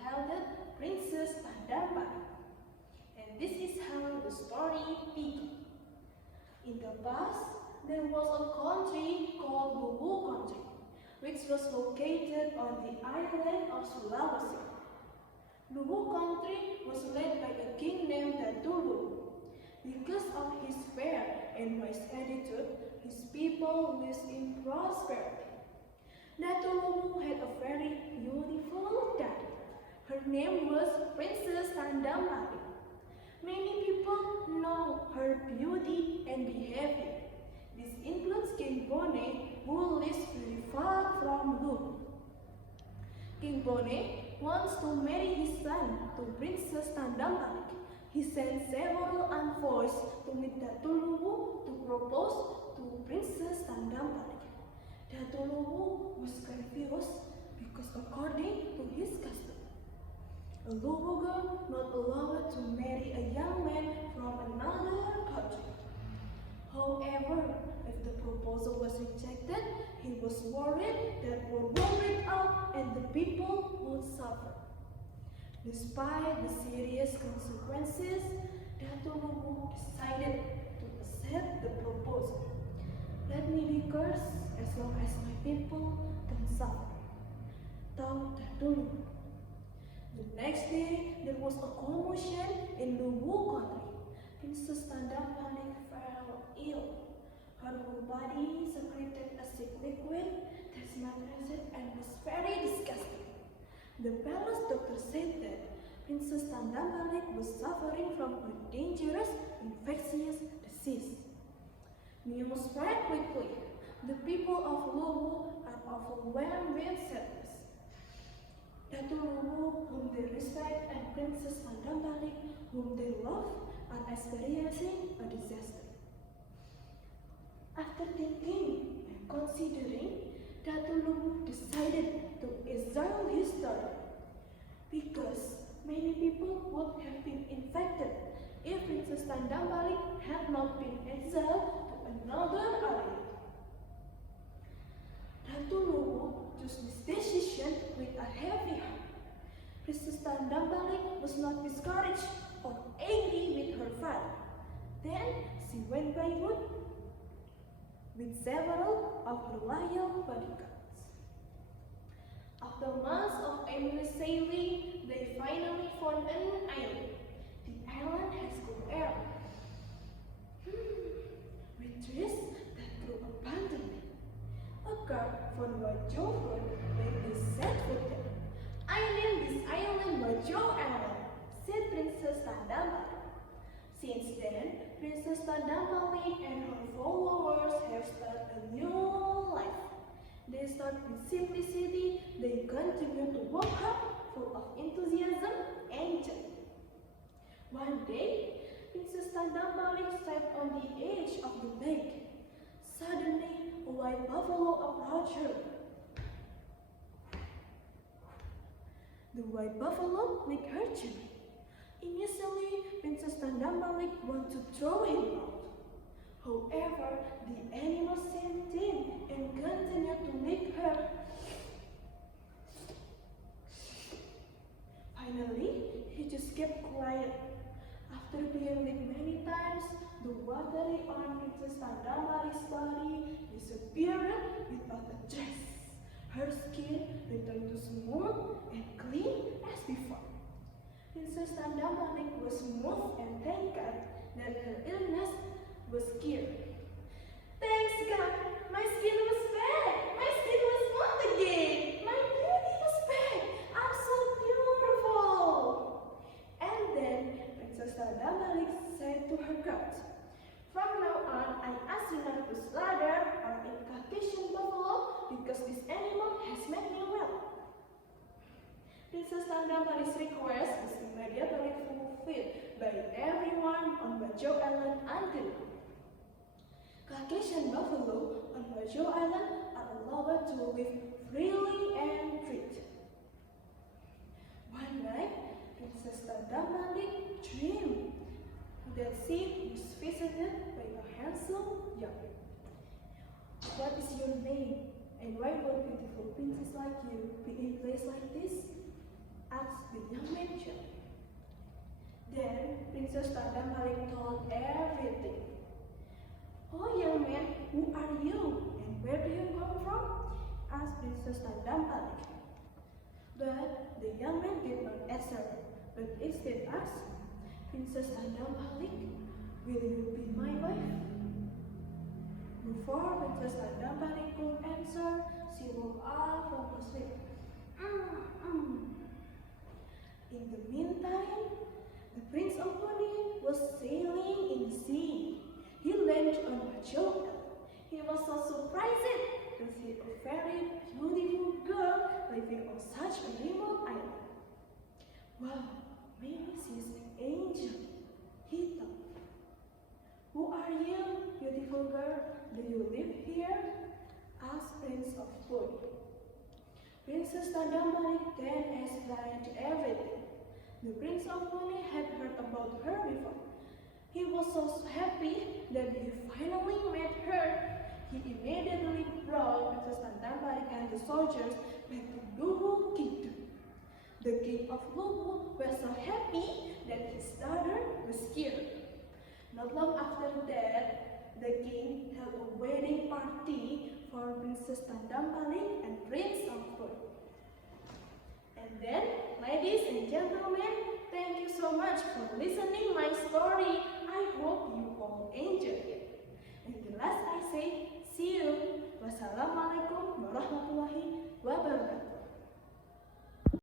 entitled Princess Tandambari. And this is how the story began. In the past, there was a country called Luwu Country, which was located on the island of Sulawesi. Luwu Country was led by a king named Datu Luwu. Because of his fair and wise attitude, his people lived in prosperity. Datu Luwu had a very beautiful daughter. Her name was Princess Tandambari. Many people know her beauty and behavior. This includes King Bone, who lives very far from Luwu. King Bone wants to marry his son to Princess Tandambari. He sent several envoys to meet Datu Luwu to propose to Princess Tandambari. Datu Luwu was confused because according to his custom, a Luwu girl not allowed to marry a young man from another country. However, if the proposal was rejected, he was worried that war would break out and the people would suffer. Despite the serious consequences, Datu Luwu decided to accept the proposal. Let me be cursed as long as my people don't suffer, thought Datu Luwu. The next day, there was a commotion in Luwu country. Princess Tandambari fell ill. Her whole body secreted a sick liquid that smelled acid and was very disgusting. The palace doctor said that Princess Tandambari was suffering from a dangerous infectious disease. News spread quickly. The people of Luwu are overwhelmed with sadness. Datu Luwu, whom they respect, and Princess Tandambari, whom they love, are experiencing a disaster. After thinking and considering, Datu Luwu decided to exile his daughter because many people would have been infected if Princess Tandambari had not been exiled to another area. Datu Luwu chose this decision with a heavy heart. Princess Tandambari was not discouraged or angry with her father. Then she went by wood with several of her loyal bodyguards. After months of aimless sailing, they finally found an island. The island has good air, with trees that grew abundantly. A guard from Wajo made they set foot there. I named this island Wajo Island, said Princess Tandambari. Since then, Princess Tandambari and her followers have started a new life. They start with simplicity, they continue to work hard, full of enthusiasm and joy. One day, Princess Tandambari sat on the edge of the lake. Suddenly, a white buffalo approached her. The white buffalo licked her cheek. Initially, Princess Tandambari wanted to throw him out. However, the animal seemed tame and continued to lick her. Finally, he just kept quiet. After being licked many times, the watery on Princess Tandambari's body disappeared without a trace. Her skin returned to smooth and clean as before. Princess Tandambari was moved and thanked God that her illness was cured. Thanks God, my skin was back. My skin was smooth again. My beauty was back. I'm so beautiful. And then Princess Tandambari said to her guards, from now on, I ask you not to slaughter or eat Caucasian buffalo because this animal has made me well. Princess Tandambari's request was immediately fulfilled by everyone on Wajo Island until now. Caucasian buffalo on Wajo Island are allowed to live freely and free. One night, Princess Tandambari dreamed that she was visited by a handsome young man. What is your name, and why would a beautiful princess like you be in a place like this? Asked the Princess Tandam Malik told everything. "Oh, young man, who are you and where do you come from?" asked Princess Tandam Malik. But the young man did not answer, but instead asked, "Princess Tandam Malik, will you be my wife?" Before Princess Tandam Malik could answer, she woke up from her sleep. In the meantime, the Prince of Pony was sailing in the sea. He landed on a shoulder. He was so surprised to see a very beautiful girl living on such a remote island. "Wow, maybe she's an angel," he thought. "Who are you, beautiful girl? Do you live here?" asked Prince of Pony. Princess Tandam Malik then explained everything. The Prince of Pony had heard about her before. He was so happy that he finally met her. He immediately brought Princess Tandam Malik and the soldiers back to Luwu Kingdom. The king of Luwu was so happy that his daughter was killed. Not long after that, the king held a wedding party for Princess Tandam Malik and Prince of Pony. And then, ladies and gentlemen, thank you so much for listening my story. I hope you all enjoyed it. And the last I say, see you. Wassalamualaikum warahmatullahi wabarakatuh.